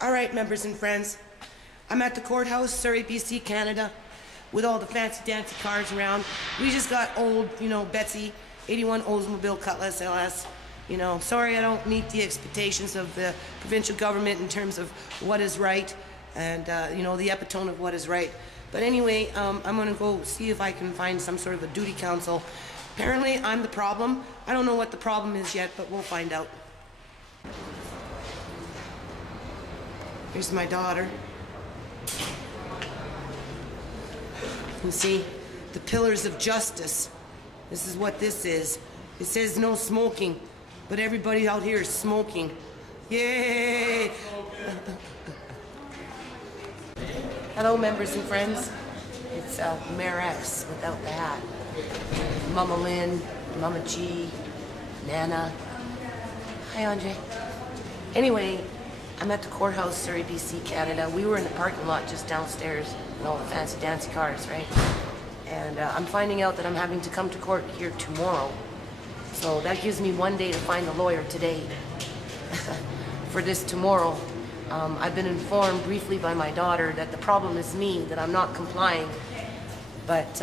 All right, members and friends. I'm at the courthouse, Surrey, BC, Canada, with all the fancy dancy cars around. We just got old, Betsy, 81 Oldsmobile Cutlass LS. Sorry I don't meet the expectations of the provincial government in terms of what is right and, the epitome of what is right. But anyway, I'm going to go see if I can find some sort of a duty council. Apparently, I'm the problem. I don't know what the problem is yet, but we'll find out. Here's my daughter. You can see the pillars of justice. This is what this is. It says no smoking, but everybody out here is smoking. Yay! Hello, members and friends. It's Mayor X without the hat. Mama Lynn, Mama G, Nana. Hi, Andre. Anyway, I'm at the courthouse, Surrey, BC, Canada. We were in the parking lot just downstairs in all the fancy dancy cars, right? And I'm finding out that I'm having to come to court here tomorrow. So that gives me one day to find a lawyer today for this tomorrow. I've been informed briefly by my daughter that the problem is me, that I'm not complying. But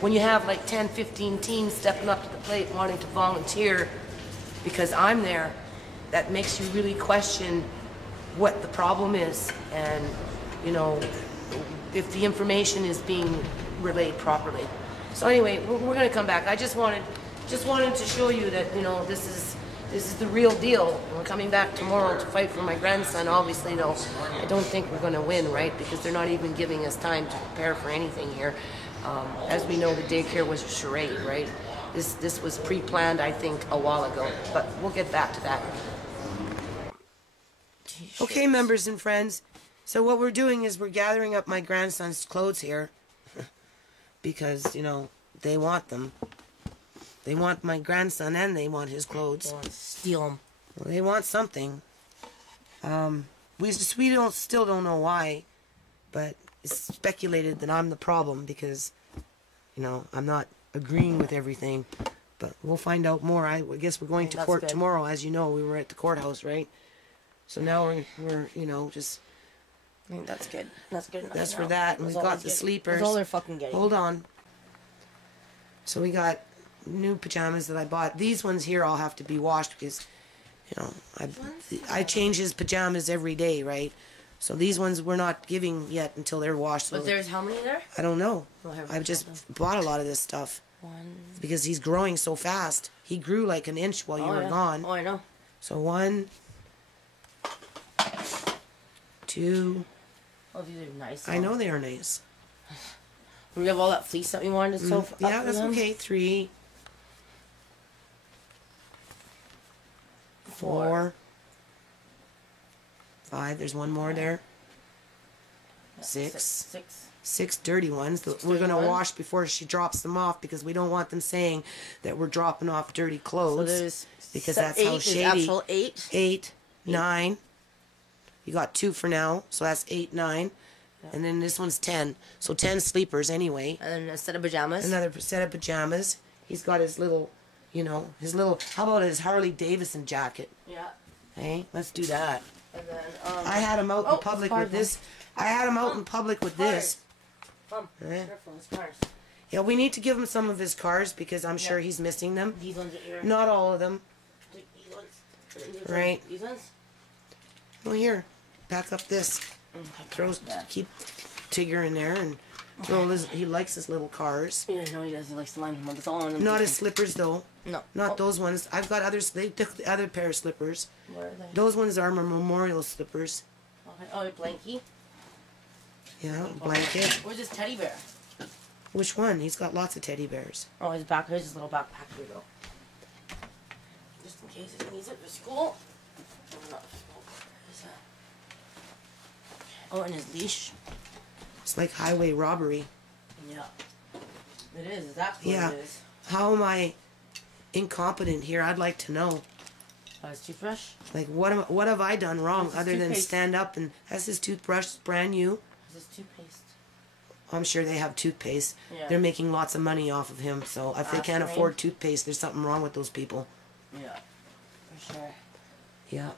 when you have like 10, 15 teens stepping up to the plate wanting to volunteer because I'm there, that makes you really question what the problem is and, if the information is being relayed properly. So anyway, we're going to come back. I just wanted to show you that, this is the real deal. We're coming back tomorrow to fight for my grandson. Obviously, though, I don't think we're going to win, right? Because they're not even giving us time to prepare for anything here. As we know, the daycare was a charade, right? This was pre-planned, I think, a while ago. But we'll get back to that. Okay, members and friends. So what we're doing is we're gathering up my grandson's clothes here. Because, they want them. They want my grandson and they want his clothes. They want to steal them. Well, they want something. We still don't know why, but it's speculated that I'm the problem because, I'm not agreeing with everything. But we'll find out more. I guess we're going to court tomorrow. As you know, we were at the courthouse, right? So now we're just... I think that's good. That's good enough. That's for that. And we've got the sleepers. That's all they're fucking getting. Hold on. So we got new pajamas that I bought. These ones here all have to be washed because, I change his pajamas every day, right? So these ones we're not giving yet until they're washed. But there's how many there? I don't know. I've just bought a lot of this stuff. Because he's growing so fast. He grew like an inch while you were gone. Oh, I know. So 1, 2. Oh, these are nice. I know they are nice. We have all that fleece that we wanted to sew. Yeah, that's okay. 3, 4, 5. There's one more there. 6. 6 dirty ones that we're going to wash before she drops them off because we don't want them saying that we're dropping off dirty clothes. So because that's how shady. 8, 9. You got 2 for now, so that's 8, 9. Yeah. And then this one's 10. So 10 sleepers anyway. And then a set of pajamas. Another set of pajamas. He's got his little, how about his Harley Davidson jacket? Yeah. Hey, let's do that. And then, I had him out in public with this. I had him out in public with this. Careful, his cars. Yeah, we need to give him some of his cars because I'm sure he's missing them. These ones are here. Not all of them. These ones. Right. These ones? Well, here. Pack up this. Keep Tigger in there and throw his. He likes his little cars. Yeah, no, he does. He likes to line them up. It's all on him. Not his slippers, though. No. Not those ones. I've got others. They took the other pair of slippers. Where are they? Those ones are my memorial slippers. Okay. Oh, a blankie? Yeah, blanket. Where's his teddy bear? Which one? He's got lots of teddy bears. Oh, his back. There's his little backpack. Here we go. Just in case he needs it for school. Oh, and his leash. It's like highway robbery. Yeah. It is. Exactly what it is. How am I incompetent here? I'd like to know. His toothbrush? Like, what have I done wrong other than stand up and... Has his toothbrush brand new? His toothpaste. I'm sure they have toothpaste. Yeah. They're making lots of money off of him, so if they can't afford toothpaste, there's something wrong with those people. Yeah. For sure. Yeah.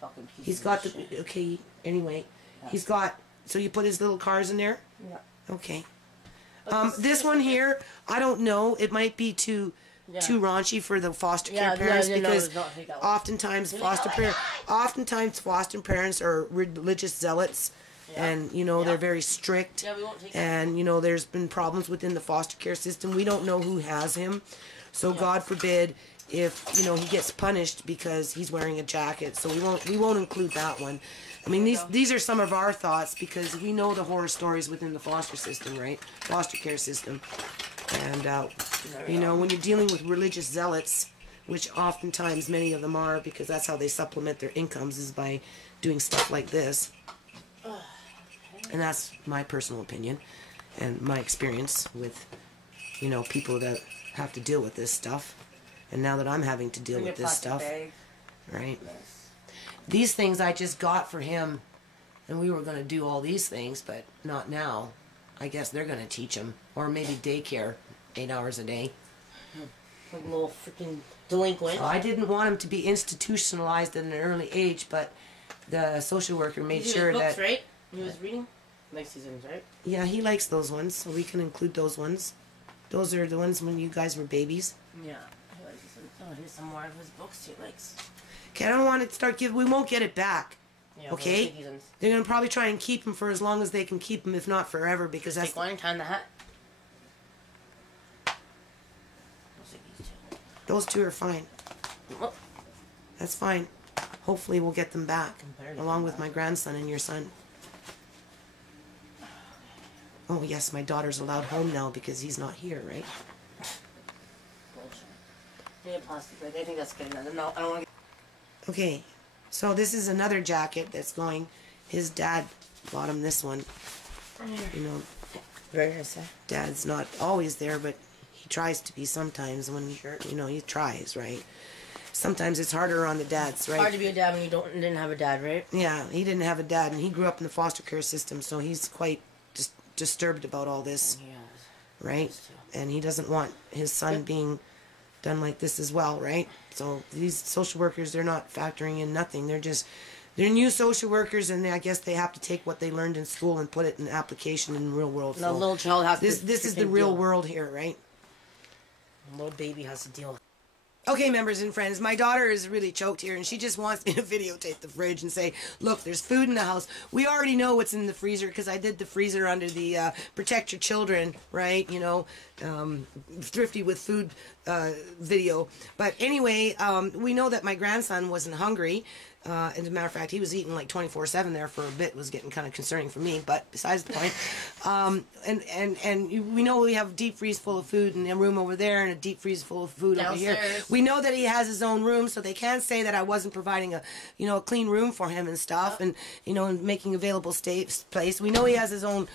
Fucking He's got the... Okay, anyway. He's got... So you put his little cars in there? Yeah. Okay. This one here, I don't know. It might be too raunchy for the foster care parents because oftentimes foster parents are religious zealots. And, you know, they're very strict. Yeah, we won't take and, you know, there's been problems within the foster care system. We don't know who has him. So God forbid if, you know, he gets punished because he's wearing a jacket. So we won't include that one. I mean, these are some of our thoughts because we know the horror stories within the foster system, right? Foster care system. And, you know, when you're dealing with religious zealots, which oftentimes many of them are because that's how they supplement their incomes is by doing stuff like this. And that's my personal opinion and my experience with, you know, people that have to deal with this stuff. And now that I'm having to deal with this stuff, right? These things I just got for him, and we were going to do all these things, but not now. I guess they're going to teach him. Or maybe daycare, 8 hours a day. Like a little freaking delinquent. So I didn't want him to be institutionalized at an early age, but the social worker made sure books, that... right? He was reading? Likes these ones, right? Yeah, he likes those ones, so we can include those ones. Those are the ones when you guys were babies. Yeah, he likes these ones. Oh, here's some more of his books he likes. Okay, I don't want to start giving... We won't get it back. Yeah, okay? They're going to probably try and keep him for as long as they can keep him, if not forever, because that's... Take one and tie in the hat. Those two are fine. Oh. That's fine. Hopefully we'll get them back, along with my grandson and your son. Oh, yes, my daughter's allowed home now because he's not here, right? Bullshit. Yeah, plastic. I think that's good enough. No, I don't want to... Okay, so this is another jacket that's going. His dad bought him this one. You know, very nice. Dad's not always there, but he tries to be sometimes when, you know, he tries, right? Sometimes it's harder on the dads, right? It's hard to be a dad when you didn't have a dad, right? Yeah, he didn't have a dad, and he grew up in the foster care system, so he's quite disturbed about all this, right? And he doesn't want his son being done like this as well, right? So these social workers, they're not factoring in nothing. They're new social workers, and I guess they have to take what they learned in school and put it in application in the real world. No, little child has to... This is the real world here, right? A little baby has to deal with. Okay, members and friends, my daughter is really choked here, and she just wants me to videotape the fridge and say, look, there's food in the house. We already know what's in the freezer because I did the freezer under the Protect Your Children, right, you know, Thrifty with Food video. But anyway, we know that my grandson wasn't hungry. As a matter of fact, he was eating like 24/7 there for a bit. It was getting kind of concerning for me, but besides the point. And we know we have a deep freeze full of food in a room over there and a deep freeze full of food downstairs over here. We know that he has his own room, so they can't say that I wasn't providing a, you know, a clean room for him and stuff, and you know, and making available place. We know he has his own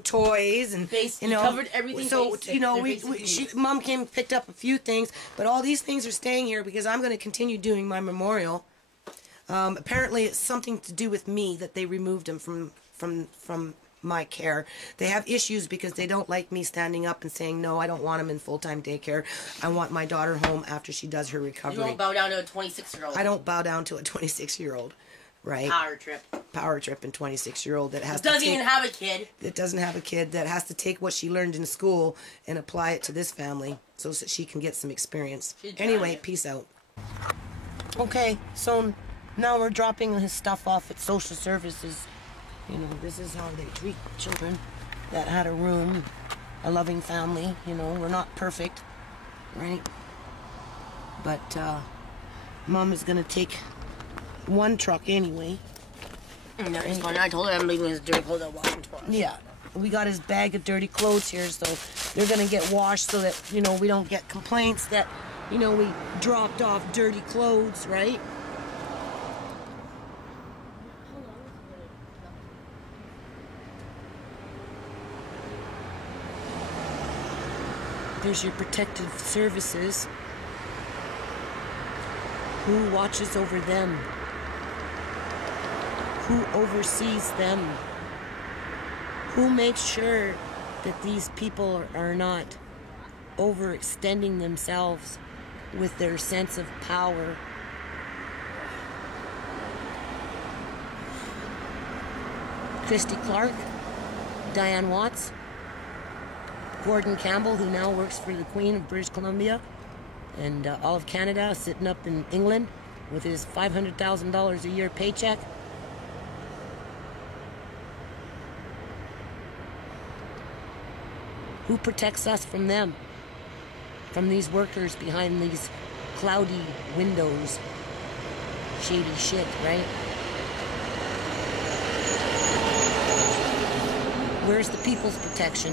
toys and you know, covered everything. So you know, Mom came and picked up a few things, but all these things are staying here because I'm going to continue doing my memorial. Apparently it's something to do with me that they removed him from my care. They have issues because they don't like me standing up and saying, no, I don't want him in full-time daycare. I want my daughter home after she does her recovery. You won't bow down to a 26-year-old. I don't bow down to a 26-year-old, right? Power trip and 26-year-old that has doesn't even have a kid. That doesn't have a kid, that has to take what she learned in school and apply it to this family so that she can get some experience. Anyway, peace out. Okay, so... now we're dropping his stuff off at social services. You know, this is how they treat children that had a room, a loving family. You know, we're not perfect, right? But Mom is going to take one truck anyway. No, he's going. I told her I'm leaving his dirty clothes out washing tomorrow. Yeah. We got his bag of dirty clothes here, so they're going to get washed so that, you know, we don't get complaints that, you know, we dropped off dirty clothes, right? There's your protective services. Who watches over them? Who oversees them? Who makes sure that these people are not overextending themselves with their sense of power? Christy Clark, Diane Watts, Gordon Campbell, who now works for the Queen of British Columbia, and all of Canada, sitting up in England with his $500,000 a year paycheck. Who protects us from them? From these workers behind these cloudy windows. Shady shit, right? Where's the people's protection?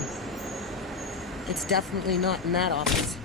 It's definitely not in that office.